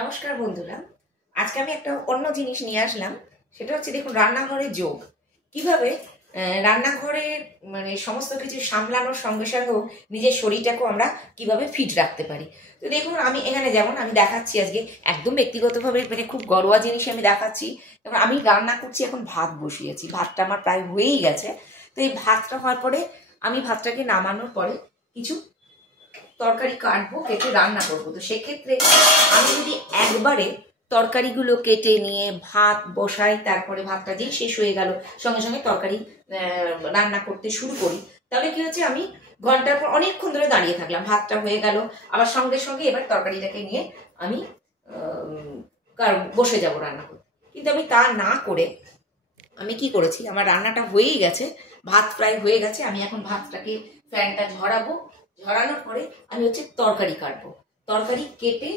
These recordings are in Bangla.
নমস্কার বন্ধুরা, আজকে আমি একটা অন্য জিনিস নিয়ে আসলাম। সেটা হচ্ছে দেখুন রান্নাঘরে যোগ কিভাবে রান্নাঘরের সমস্ত কিছু সামলানোর সঙ্গে সঙ্গেও নিজের শরীরটাকেও আমরা কিভাবে ফিট রাখতে পারি। তো দেখুন আমি এখানে যেমন আমি দেখাচ্ছি আজকে একদম ব্যক্তিগতভাবে খুব ঘরোয়া জিনিস আমি দেখাচ্ছি। যেমন আমি রান্না করছি, এখন ভাত বসিয়েছি, ভাতটা আমার প্রায় হয়েই গেছে। তো এই ভাতটা হওয়ার পরে আমি ভাতটাকে নামানোর পরে কিছু তরকারি কাটবো, কেটে রান্না করবো। তো সেক্ষেত্রে আমি যদি একবারে তরকারিগুলো কেটে নিয়ে ভাত বসাই, তারপরে ভাতটা দিয়ে শেষ হয়ে গেল, সঙ্গে সঙ্গে তরকারি রান্না করতে শুরু করি, তাহলে কি হচ্ছে আমি ঘন্টার পর অনেকক্ষণ ধরে দাঁড়িয়ে থাকলাম, ভাতটা হয়ে গেল, আবার সঙ্গে সঙ্গে এবার তরকারিটাকে নিয়ে আমি বসে যাব রান্না করতে। কিন্তু আমি তা না করে আমি কি করেছি, আমার রান্নাটা হয়েই গেছে, ভাত প্রায় হয়ে গেছে, আমি এখন ভাতটাকে ফ্যানটা ঝরাবো, ঝরানোর পরে আমি হচ্ছে তরকারি কাটবো। তরকারি কেটে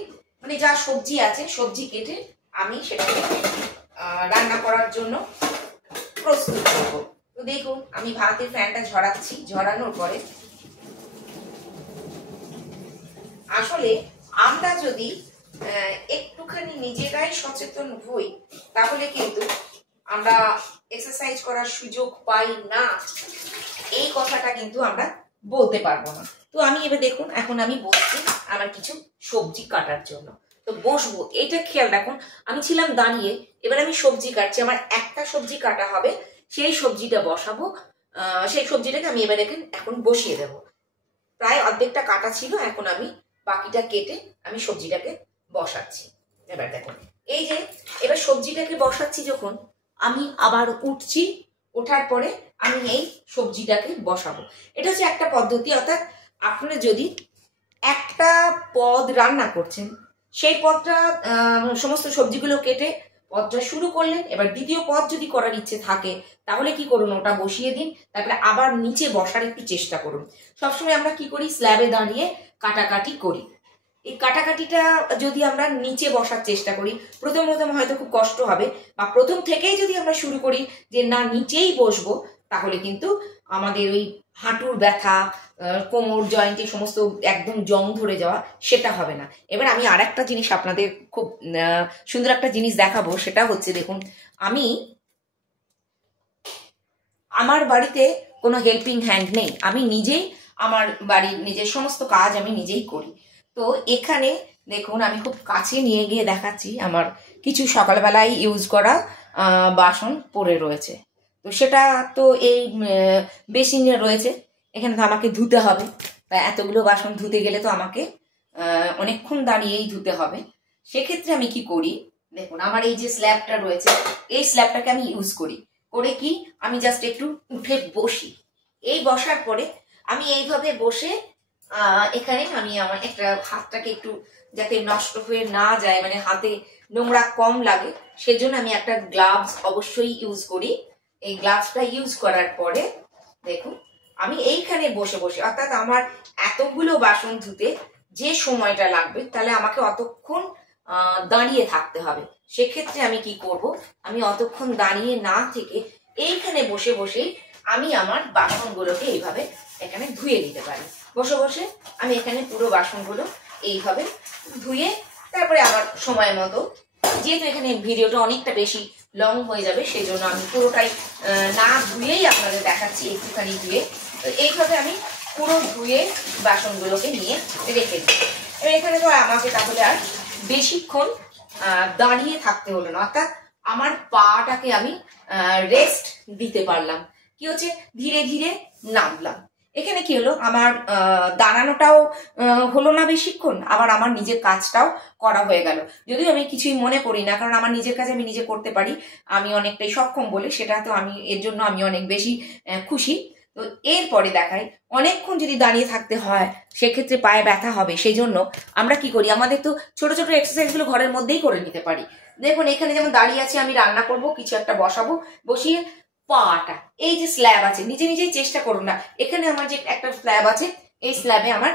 যা সবজি আছে সবজি কেটে আমি সেটাকে রান্না করার জন্য প্রস্তুত করবো। তো দেখুন আমি ভাতের ফ্যানটা ঝরাচ্ছি, ঝরানোর পরে আসলে আমরা যদি একটুখানি নিজেরাই সচেতন হই, তাহলে কিন্তু আমরা এক্সারসাইজ করার সুযোগ পাই না, এই কথাটা কিন্তু আমরা বলতে পারবো না। তো আমি এবার দেখুন এখন আমি বসছি আমার কিছু সবজি কাটার জন্য। তো বসবো, এইটা খেয়াল রাখুন, আমি ছিলাম দাঁড়িয়ে, এবার আমি সবজি কাটছি, আমার একটা সবজি কাটা হবে, সেই সবজিটা বসাবো। সেই সবজিটাকে আমি এবার এখন বসিয়ে দেব। প্রায় অর্ধেকটা কাটা ছিল, এখন আমি বাকিটা কেটে আমি সবজিটাকে বসাচ্ছি। এবার দেখুন এই যে এবার সবজিটাকে বসাচ্ছি, যখন আমি আবার উঠছি, ওঠার পরে আমি এই সবজিটাকে বসাবো। এটা হচ্ছে একটা পদ্ধতি, অর্থাৎ আপনারা যদি একটা পদ রান্না করছেন, সেই পদটা সমস্ত সবজিগুলো কেটে পদটা শুরু করলেন, এবার দ্বিতীয় পদ যদি করার ইচ্ছে থাকে তাহলে কি করুন, ওটা বসিয়ে দিন, তারপরে আবার নিচে বসার একটু চেষ্টা করুন। সবসময় আমরা কি করি, স্ল্যাবে দাঁড়িয়ে কাটাকাটি করি। এই কাটাকাটিটা যদি আমরা নিচে বসার চেষ্টা করি, প্রথম প্রথম হয়তো খুব কষ্ট হবে, বা প্রথম থেকেই যদি আমরা শুরু করি যে না নিচেই বসবো, তাহলে কিন্তু আমাদের ওই হাঁটুর ব্যথা, কোমর জয়েন্টে সমস্ত একদম জং ধরে যাওয়া, সেটা হবে না। এবার আমি আর একটা জিনিস আপনাদের খুব সুন্দর একটা জিনিস দেখাবো, সেটা হচ্ছে দেখুন আমি আমার বাড়িতে কোনো হেল্পিং হ্যান্ড নেই, আমি নিজেই আমার বাড়ির নিজের সমস্ত কাজ আমি নিজেই করি। তো এখানে দেখুন আমি খুব কাছে নিয়ে গিয়ে দেখাচ্ছি, আমার কিছু সকালবেলায় ইউজ করা বাসন পড়ে রয়েছে। তো সেটা তো এই বেসিনে রয়েছে, এখানে তো আমাকে ধুতে হবে, তা এতগুলো বাসন ধুতে গেলে তো আমাকে অনেকক্ষণ দাঁড়িয়েই ধুতে হবে। সেক্ষেত্রে আমি কি করি, দেখুন আমার এই যে স্ল্যাবটা রয়েছে, এই স্ল্যাবটাকে আমি ইউজ করি, করে কি আমি জাস্ট একটু উঠে বসি। এই বসার পরে আমি এইভাবে বসে এখানে আমি আমার একটা হাতটাকে একটু যাতে নষ্ট হয়ে না যায়, হাতে নোংরা কম লাগে, সেজন্য আমি একটা গ্লাভস অবশ্যই ইউজ করি। এই গ্লাভসটা ইউজ করার পরে দেখুন আমি এইখানে বসে বসে, অর্থাৎ আমার এতগুলো বাসন ধুতে যে সময়টা লাগবে, তাহলে আমাকে অতক্ষণ দাঁড়িয়ে থাকতে হবে। সেক্ষেত্রে আমি কি করব, আমি অতক্ষণ দাঁড়িয়ে না থেকে এইখানে বসে বসেই আমি আমার বাসনগুলোকে এইভাবে এখানে ধুয়ে দিতে পারি। বসে বসে আমি এখানে পুরো বাসনগুলো এইভাবে ধুয়ে তারপরে আবার সময় মতো, যেহেতু এখানে ভিডিওটা অনেকটা বেশি লং হয়ে যাবে, সেই জন্য আমি পুরোটাই না ধুয়েই আপনাদের দেখাচ্ছি, একটুখানি ধুয়ে। তো এইভাবে আমি পুরো ধুয়ে বাসনগুলোকে নিয়ে রেখে দিই। এবার এখানে তো আমাকে তাহলে আর বেশিক্ষণ দাঁড়িয়ে থাকতে হলো না, অর্থাৎ আমার পাটাকে আমি রেস্ট দিতে পারলাম। কি হচ্ছে, ধীরে ধীরে নামলাম। এখানে কি হলো, আমার দাঁড়ানোটাও হলো না বেশিক্ষণ, আবার আমার নিজের কাজটাও করা হয়ে গেল। যদিও আমি কিছুই মনে করি না, কারণ আমার নিজের কাজ আমি নিজে করতে পারি, আমি অনেকটাই সক্ষম বলে, সেটা তো আমি এর জন্য আমি অনেক বেশি খুশি। তো এরপরে দেখাই, অনেকক্ষণ যদি দাঁড়িয়ে থাকতে হয় সেক্ষেত্রে পায়ে ব্যথা হবে, সেই জন্য আমরা কি করি, আমাদের তো ছোট ছোট এক্সারসাইজগুলো ঘরের মধ্যেই করে নিতে পারি। দেখুন এখানে যেমন দাঁড়িয়ে আছি, আমি রান্না করব, কিছু একটা বসাবো, বসিয়ে পাটা এই যে স্ল্যাব আছে, নিজে নিজেই চেষ্টা করুন না, এখানে আমার যে একটা স্ল্যাব আছে, এই স্ল্যাবে আমার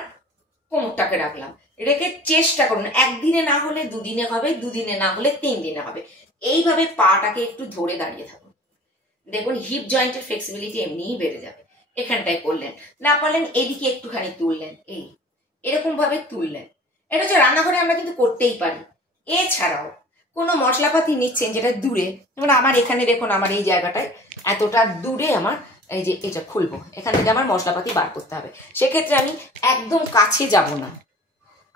কোমরটাকে রাখলাম, রেখে চেষ্টা করুন, একদিনে না হলে দুদিনে হবে, দুদিনে না হলে 3 দিনে হবে, এইভাবে পাটাকে একটু ধরে দাঁড়িয়ে থাকুন। দেখুন হিপ জয়েন্টের ফ্লেক্সিবিলিটি এমনিই বেড়ে যাবে। এখানটায় করলেন, না পারলেন এদিকে একটুখানি তুললেন, এই এরকম ভাবে তুললেন। এটা হচ্ছে রান্নাঘরে আমরা কিন্তু করতেই পারি, এছাড়াও কোনো মশলাপাতি নিচ্ছেন যেটা দূরে, যেমন আমার এখানে দেখুন আমার এই জায়গাটায় এতটা দূরে আমার এই যে এটা খুলবো, এখান থেকে আমার মশলাপাতি বার করতে হবে, সেক্ষেত্রে আমি একদম কাছে যাব না,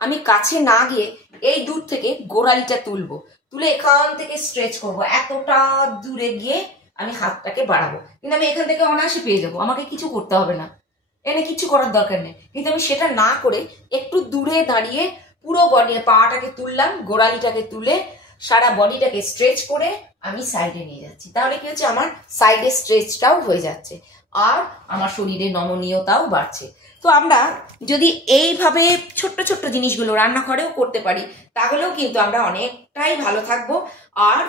আমি কাছে না গিয়ে এই দূর থেকে গোড়ালিটা তুলবো, তুলে এখান থেকে স্ট্রেচ করব, এতটা দূরে গিয়ে আমি হাতটাকে বাড়াবো, কিন্তু আমি এখান থেকে অনায়াসে পেয়ে যাবো, আমাকে কিছু করতে হবে না, এনে কিছু করার দরকার নেই। কিন্তু আমি সেটা না করে একটু দূরে দাঁড়িয়ে পুরো বডি পাটাকে তুললাম, গোড়ালিটাকে তুলে সারা বডিটাকে স্ট্রেচ করে আমি সাইডে নিয়ে যাচ্ছি, তাহলে কি হচ্ছে আমার সাইডে স্ট্রেচটাও হয়ে যাচ্ছে আর আমার শরীরে নমনীয়তাও বাড়ছে। তো আমরা যদি এইভাবে ছোট্ট ছোট্ট জিনিসগুলো রান্নাঘরেও করতে পারি তাহলেও কিন্তু আমরা অনেকটাই ভালো থাকবো। আর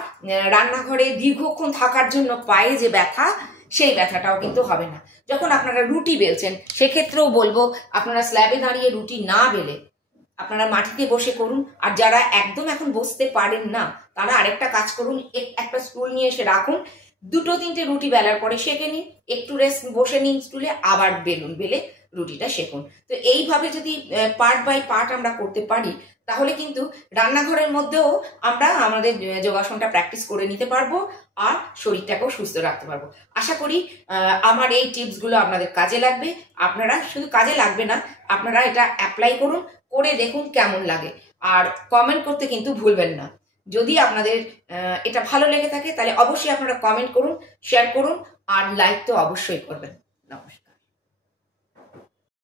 রান্নাঘরে দীর্ঘক্ষণ থাকার জন্য পায়ে যে ব্যথা, সেই ব্যথাটাও কিন্তু হবে না। যখন আপনারা রুটি বেলছেন সেক্ষেত্রেও বলবো আপনারা স্ল্যাবে দাঁড়িয়ে রুটি না বেলে আপনারা মাটিতে বসে করুন। আর যারা একদম এখন বসতে পারেন না তারা আরেকটা কাজ করুন, একটা স্টুল নিয়ে এসে রাখুন, 2-3টে রুটি বেলার পরে সেঁকে নিন, একটু রেস্ট বসে নিন স্টুলে, আবার বেলুন, বেলে রুটিটা সেঁকুন। তো এইভাবে যদি পার্ট বাই পার্ট আমরা করতে পারি তাহলে কিন্তু রান্নাঘরের মধ্যেও আমরা আমাদের যোগাসনটা প্র্যাকটিস করে নিতে পারবো আর শরীরটাকেও সুস্থ রাখতে পারবো। আশা করি আমার এই টিপসগুলো আপনাদের কাজে লাগবে। আপনারা শুধু কাজে লাগবে না, আপনারা এটা অ্যাপ্লাই করুন, করে দেখুন কেমন লাগে, আর কমেন্ট করতে কিন্তু ভুলবেন না। যদি আপনাদের এটা ভালো লেগে থাকে তাহলে অবশ্যই আপনারা কমেন্ট করুন, শেয়ার করুন আর লাইক তো অবশ্যই করবেন। নমস্কার।